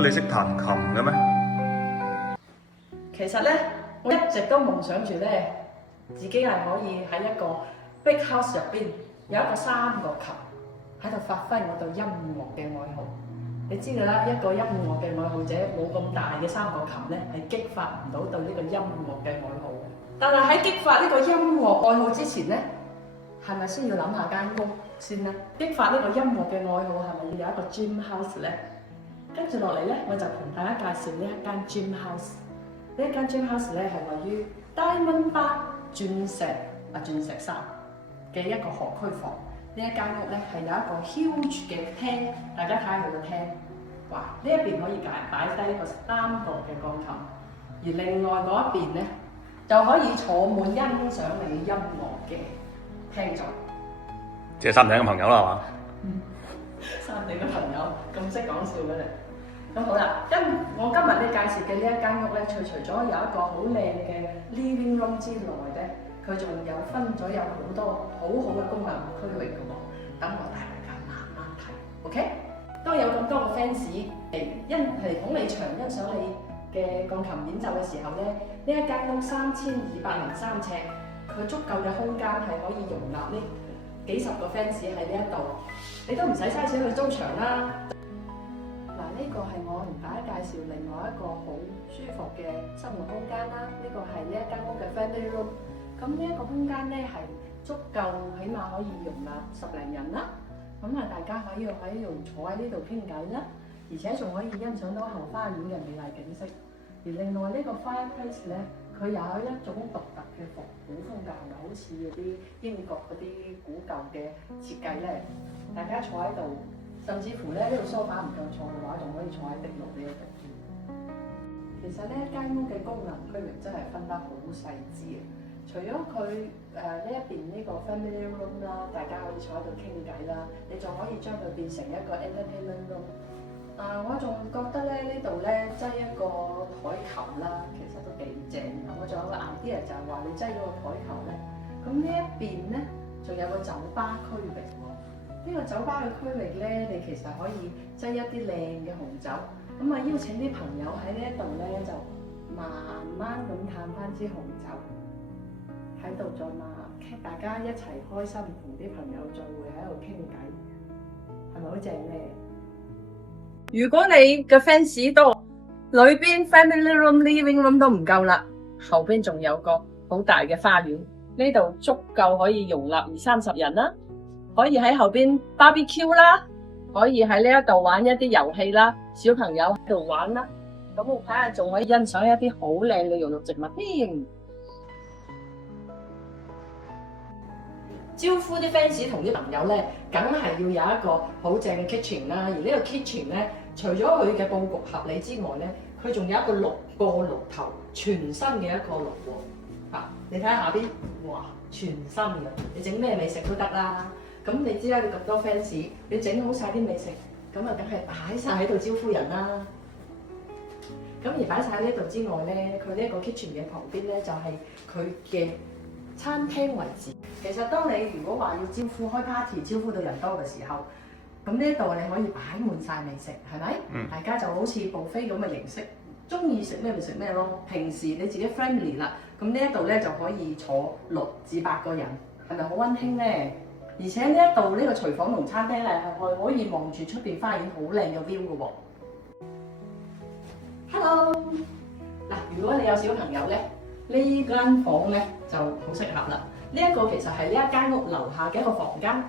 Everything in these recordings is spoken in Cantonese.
乜你識彈琴嘅咩？其實咧，我一直都夢想住咧，自己係可以喺一個 big house 入邊有一個3個琴喺度發揮我對音樂嘅愛好。你知㗎啦，一個音樂嘅愛好者冇咁大嘅3個琴咧，係激發唔到對呢個音樂嘅愛好嘅。但係喺激發呢個音樂愛好之前咧，係咪先要諗下間屋先咧？激發呢個音樂嘅愛好係咪要有一個 gym house 咧？跟住落嚟咧，我就同大家介紹呢一間 gym house。呢一間 gym house 咧係位於 Diamond Bar 鑽石山嘅一個河區房。呢一間屋咧係有一個 huge 嘅廳，大家睇下佢個廳，哇！呢一邊可以擺低一個3個嘅鋼琴，而另外嗰一邊咧就可以坐滿欣賞你音樂嘅廳座。即係山頂嘅朋友啦，係嘛？山頂嘅朋友咁識講笑嘅你。咁好啦，我今日咧介紹嘅呢一間屋咧，除咗有一個好靚嘅 living room 之外咧，佢仲有分咗有好多好好嘅功能區域嘅喎。等我帶大家慢慢睇 ，OK？當有咁多個 fans 嚟捧你場欣賞你嘅鋼琴演奏嘅時候咧，呢一間屋3203尺，佢足夠嘅空間係可以容納呢幾十個 fans 喺呢一度，你都唔使嘥錢去租場啦。呢個係我同大家介紹另外一個好舒服嘅生活空間啦。呢個係呢一間屋嘅 family room。咁呢一個空間咧係足夠，起碼可以容納10零人啦。咁大家可以喺度坐喺呢度傾偈啦，而且仲可以欣賞到後花園嘅美麗景色。而另外呢個 fireplace 咧，佢有一種獨特嘅復古風格，係咪好似嗰啲英國嗰啲古舊嘅設計咧？大家坐喺度。甚至乎咧，呢度梳化唔夠坐嘅話，仲可以坐喺地爐呢一度。其實呢一間屋嘅功能區域真係分得好細緻嘅。除咗佢呢一邊呢個 family room 啦，大家可以坐喺度傾偈啦，你仲可以將佢變成一個 entertainment room。我仲覺得咧呢度咧擠一個台球啦，其實都幾正。我仲有個 idea就係話你擠咗個台球咧，咁呢一邊咧仲有個酒吧區域喎。呢個酒吧嘅區域咧，你其實可以擠一啲靚嘅紅酒，咁邀請啲朋友喺呢一度咧，就慢慢咁嘆翻支紅酒，喺度再大家一齊開心，同啲朋友聚會喺度傾偈，係咪好正咧？如果你嘅 fans 多，裏邊 family room、living room 都唔夠啦，後邊仲有個好大嘅花園，呢度足夠可以容納20-30人啦。可以喺後邊 barbecue 啦，可以喺呢一度玩一啲遊戲啦，小朋友喺度玩啦。咁我睇下仲可以欣賞一啲好靚嘅肉植物添。招呼啲 fans 同啲朋友咧，梗係要有一個好正嘅 kitchen 啦。而呢個 kitchen 咧，除咗佢嘅佈局合理之外咧，佢仲有一個6個爐頭，全新嘅一個爐喎。你睇下邊，哇，全新嘅，你整咩美食都得啦。咁你知啦，你咁多 fans，你整好晒啲美食，咁梗係擺晒喺度招呼人啦。咁而擺晒喺呢度之外咧，佢呢一個 kitchen 嘅旁邊咧，就係佢嘅餐廳位置。其實當你如果話要招呼開 party， 招呼到人多嘅時候，咁呢一度你可以擺滿晒美食，係咪？大家就好似 buffet 咁嘅形式，中意食咩咪食咩咯。平時你自己 friendly 啦，咁呢一度咧就可以坐6至8個人，係咪好溫馨咧？而且呢一度呢個廚房同餐廳咧係可以望住出邊花園好靚嘅 view 嘅喎。Hello， 嗱，如果你有小朋友咧，呢間房咧就好適合啦。呢一個其實係呢一間屋樓下嘅一個房間。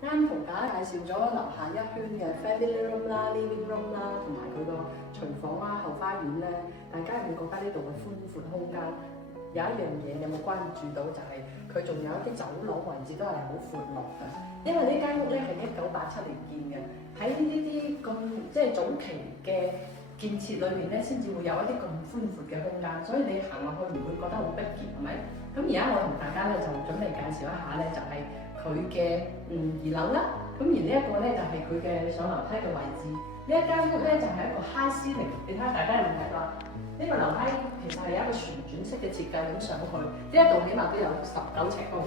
啱同大家介紹咗樓下一圈嘅 family room 啦、living room 啦，同埋佢個廚房啦、後花園咧，大家有冇覺得呢度嘅寬闊空間？有一樣嘢你有冇關注到，就係佢仲有一啲走廊位置都係好闊落嘅。因為呢間屋咧係1987年建嘅，喺呢啲咁即係早期嘅建設裏面咧，先至會有一啲咁寬闊嘅空間，所以你行落去唔會覺得好逼傑，係咪？咁而家我同大家咧就準備介紹一下咧，就係佢嘅2樓啦。咁而呢一個咧就係佢嘅上樓梯嘅位置。呢一間屋咧就係一個 high ceiling， 你睇下大家有冇睇到？呢個樓梯其實係有一個旋轉式嘅設計咁上去，呢一度起碼都有19尺高。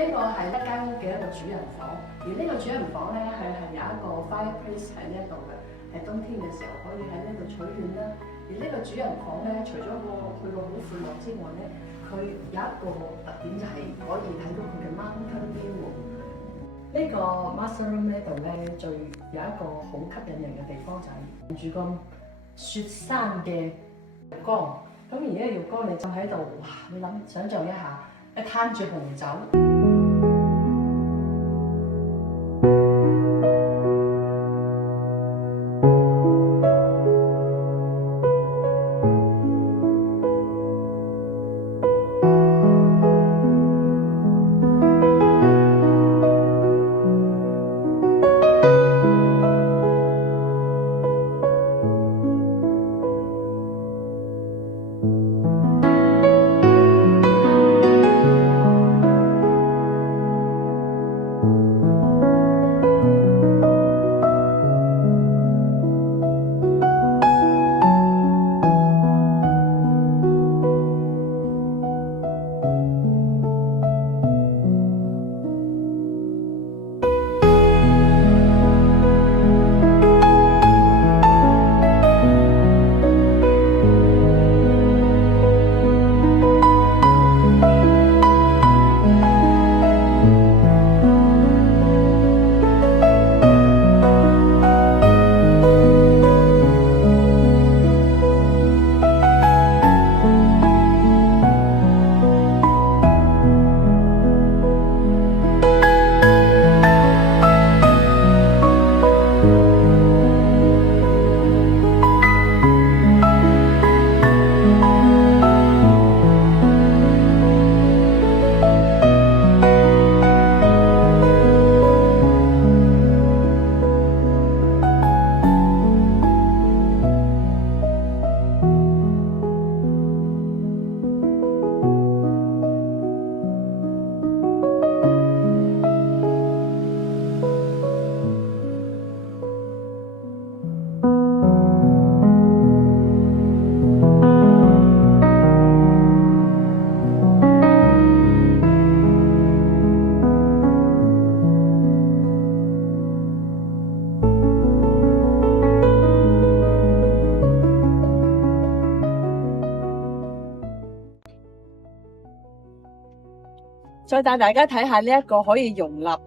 呢個係一間屋嘅一個主人房，而呢個主人房咧係有一個 fireplace 喺呢一度嘅，喺冬天嘅時候可以喺呢度取暖啦。而呢個主人房咧，除咗佢個好闊落之外咧，佢有一個特點就係可以睇到佢嘅 mountain view。呢個 master room 呢度咧，最有一個好吸引人嘅地方就係住個雪山嘅浴缸。咁而家浴缸你就喺度，哇！你想像一下，一攤住紅酒。再帶大家睇下呢一個可以容納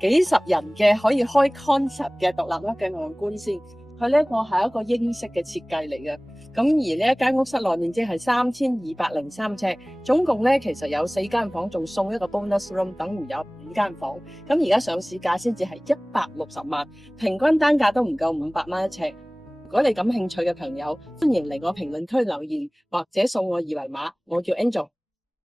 幾十人嘅可以開 concert 嘅獨立屋嘅外觀先。佢呢一個係一個英式嘅設計嚟嘅。咁而呢一間屋室內面積係3203尺，總共咧其實有4間房，仲送一個 bonus room，等於有5間房。咁而家上市價先至係160萬，平均單價都唔夠500蚊一尺。如果你感興趣嘅朋友，歡迎嚟我評論區留言或者掃我二維碼，我叫 Angel。